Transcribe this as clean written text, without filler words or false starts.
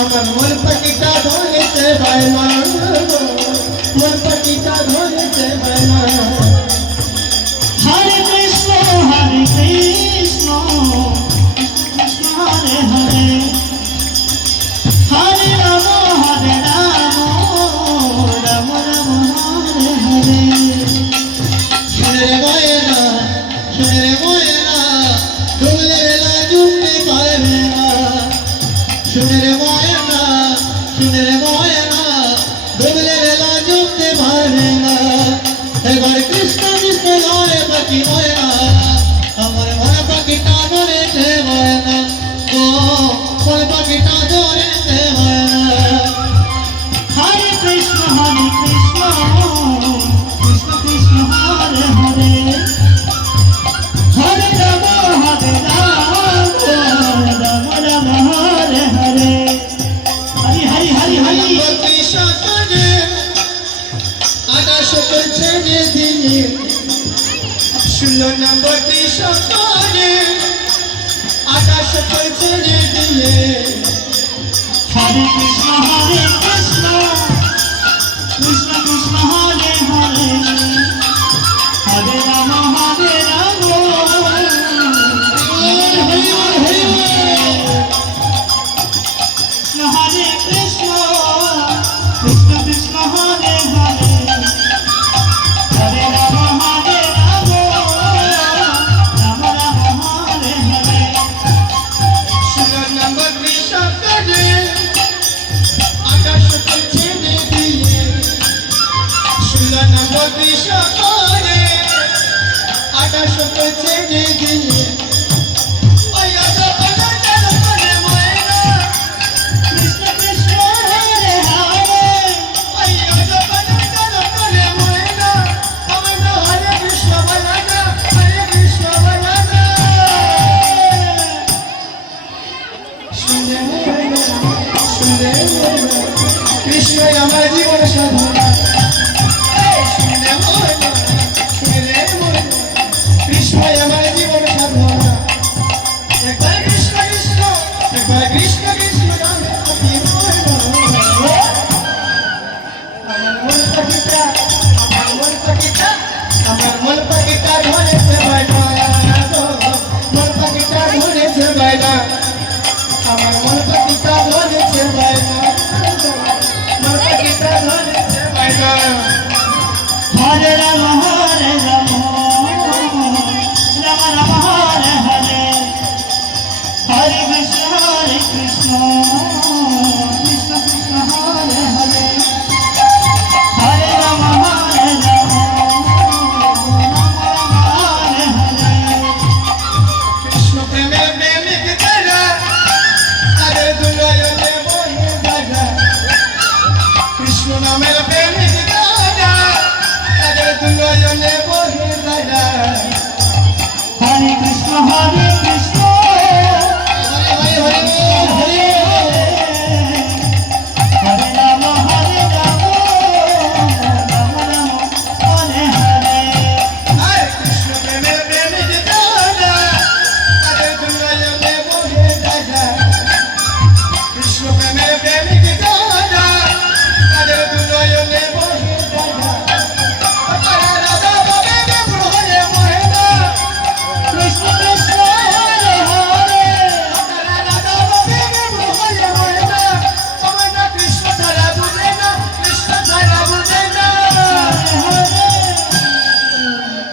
আমার মন পাখিটা ধরেছে বায়না মন পাখিটা ধরেছে বায়না হরে কৃষ্ণ কৃষ্ণ কৃষ্ণ হরে হরে হরে রাম রাম রাম হরে হরে শুনে রে ময়না ডুবলে বেলা ডুবতে পারবে না শুনে রে ময়না ডুবলে বেলা ডুবতে পারবে না এবার কৃষ্ণ কৃষ্ণ লড়ে পাখি ময়না আমার মন পাখিটা ধরেছে ময়না ও মন পাখিটা ধরেছে ময়না হরে কৃষ্ণ কৃষ্ণ কৃষ্ণ হরে হরে হরে রাম রাম হরে হরে হরি হরি হরি হরি সকালে আকাশ করছে যে দিনে 16 নম্বরটি সকালে আকাশ করছে যে দিনে হরে কৃষ্ণ কৃষ্ণ কৃষ্ণ হরে হরে হরে রাম কৃষ্ণ হরে কৃষ্ণ কৃষ্ণ হরে হরে হরে রাম রাম হরে হরে 16 নম্বরটি সকালে আকাশ করছে যে দিনে 16 নম্বরটি সকালে আকাশ করছে যে দিনে কৃষ্ণ কৃষ্ণ হরে হরে কৃষ্ণ আমার জীবন সাধন